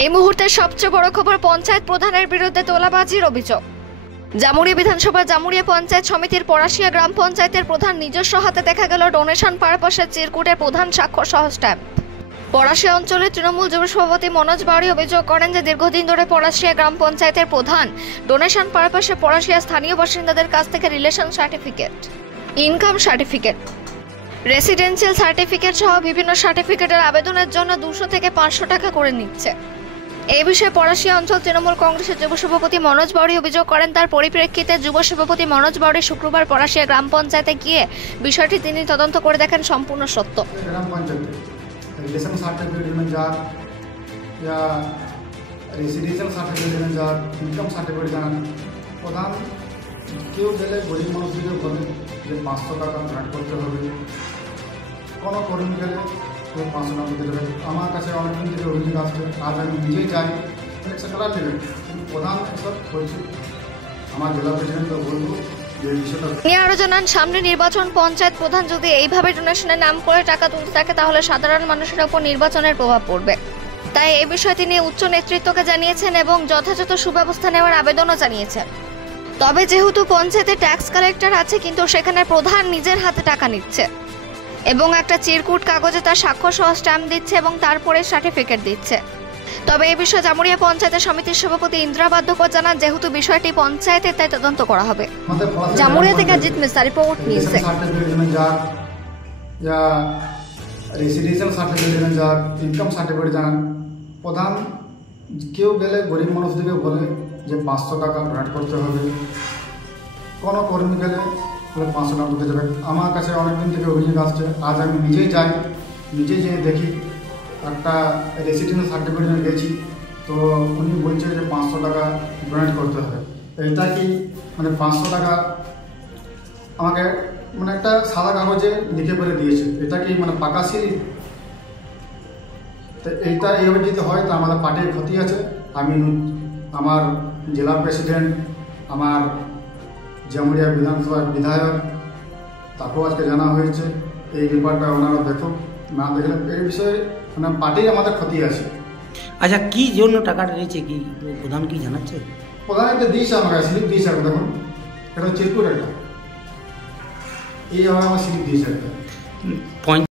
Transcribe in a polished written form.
এই মুহূর্তে সবচেয়ে বড় খবর, পঞ্চায়েত প্রধানের বিরুদ্ধে তোলাবাজির অভিযোগ। জামুরিয়া বিধানসভা জামুরিয়া পঞ্চায়েত সমিতির পরাশিয়া গ্রাম পঞ্চায়েতের প্রধান নিজস্ব হাতে দেখা গেল ডোনেশন পারপাসের চিরকুটের প্রধান স্বাক্ষর সহ স্ট্যাম্প। পরাশিয়া অঞ্চলের তৃণমূল যুব সভাপতি মনোজ বাউরি অভিযোগ করেন যে দীর্ঘদিন ধরে পরাশিয়া গ্রাম পঞ্চায়েতের প্রধান ডোনেশন পারপাসে পরাশিয়া স্থানীয় বাসিন্দাদের কাছ থেকে relation certificate, income certificate, residential certificate সহ বিভিন্ন সার্টিফিকেটের আবেদনের জন্য 200 থেকে 500 টাকা করে নিচ্ছে। এই বিষয়ে পরাশিয়া অঞ্চল তৃণমূল কংগ্রেসের যুব সভাপতি মনোজ বাউরি অভিযোগ করেন। তার পরিপ্রেক্ষিতে যুব সভাপতি মনোজ বাউরি শুক্রবার পরাশিয়া গ্রাম পঞ্চায়েতে গিয়ে বিষয়টি তিনি তদন্ত করে দেখেন সম্পূর্ণ সত্য। ग्राम पंचायत रिलेशन सर्टिफिकेट में जा या रेसिडेंशियल सर्टिफिकेट में जा इनकम सर्टिफिकेट जान प्रधान কেউ গেলে গরিব মানুষকে বলে যে 500 টাকা গ্রান্ট করতে হবে, কোনো কর্মী গেলে কেউ 500 টাকা দিতে হবে। আমার কাছে অনেকদিন থেকে অভিযোগ আসছে, আজ আমি নিজেই যাই একটা করা দেবে, কিন্তু প্রধান এসব করছে। আমার জেলা প্রেসিডেন্টকে বলবো যে বিষয়টা। তিনি আরো জানান, সামনে নির্বাচন, পঞ্চায়েত প্রধান যদি এইভাবে ডোনেশনের নাম করে টাকা তুলতে থাকে তাহলে সাধারণ মানুষের উপর নির্বাচনের প্রভাব পড়বে। তাই এই বিষয়ে তিনি উচ্চ নেতৃত্বকে জানিয়েছেন এবং যথাযথ সুব্যবস্থা নেওয়ার আবেদনও জানিয়েছেন। তবে যেহেতু পঞ্চায়েতে ট্যাক্স কালেক্টর আছে, কিন্তু সেখানে প্রধান নিজের হাতে টাকা নিচ্ছে এবং একটা চিরকুট কাগজে তার স্বাক্ষর সহ স্ট্যাম্প দিচ্ছে এবং তারপরে সার্টিফিকেট দিচ্ছে। তবে এই বিষয়ে জামুরিয়া পঞ্চায়েতের সমিতির সভাপতি ইন্দ্রা বাদ্যকর জানান, যেহেতু বিষয়টি পঞ্চায়েতের তাই তদন্ত করা হবে। জামুরিয়া থেকে Ajit Mishra, report news. Residential certificate में जा ইনকাম সার্টিফিকেট জান প্রধান কেউ গেলে গরিব মানুষদেরকে বলে যে 500 টাকা গ্রান্ট করতে হবে, কোনো কর্মী গেলে বলে 500 টাকা দিতে যাবে। আমার কাছে অনেকদিন থেকে অভিযোগ আসছে, আজ আমি নিজেই যাই, নিজেই যেয়ে দেখি একটা রেসিডেন্সিয়াল সার্টিফিকেট নিয়ে গেছি, তো উনি বলছে যে 500 টাকা গ্রান্ট করতে হবে। এটা কি মানে 500 টাকা আমাকে মানে একটা সাদা কাগজে লিখে পড়ে দিয়েছে, এটা কি মানে পাকা সিল? তো এইটা এইভাবে যদি হয় তো আমাদের পার্টির ক্ষতি আছে। আমি আমার জেলা প্রেসিডেন্ট, আমার জামুরিয়া বিধানসভার বিধায়ক, তাকেও আজকে জানা হয়েছে এই ব্যাপারটা ওনারা দেখো, না দেখলে এই বিষয়ে মানে পার্টির আমাদের ক্ষতি আছে। আচ্ছা, কি জন্য টাকাটা নিয়েছে, কি প্রধান কি জানাচ্ছে? প্রধান একটা দিয়েছে, আমাকে স্লিপ দিয়েছে, দেখুন এটা চিরকুট একটা, এই আমার স্লিপ দিয়েছে একটা।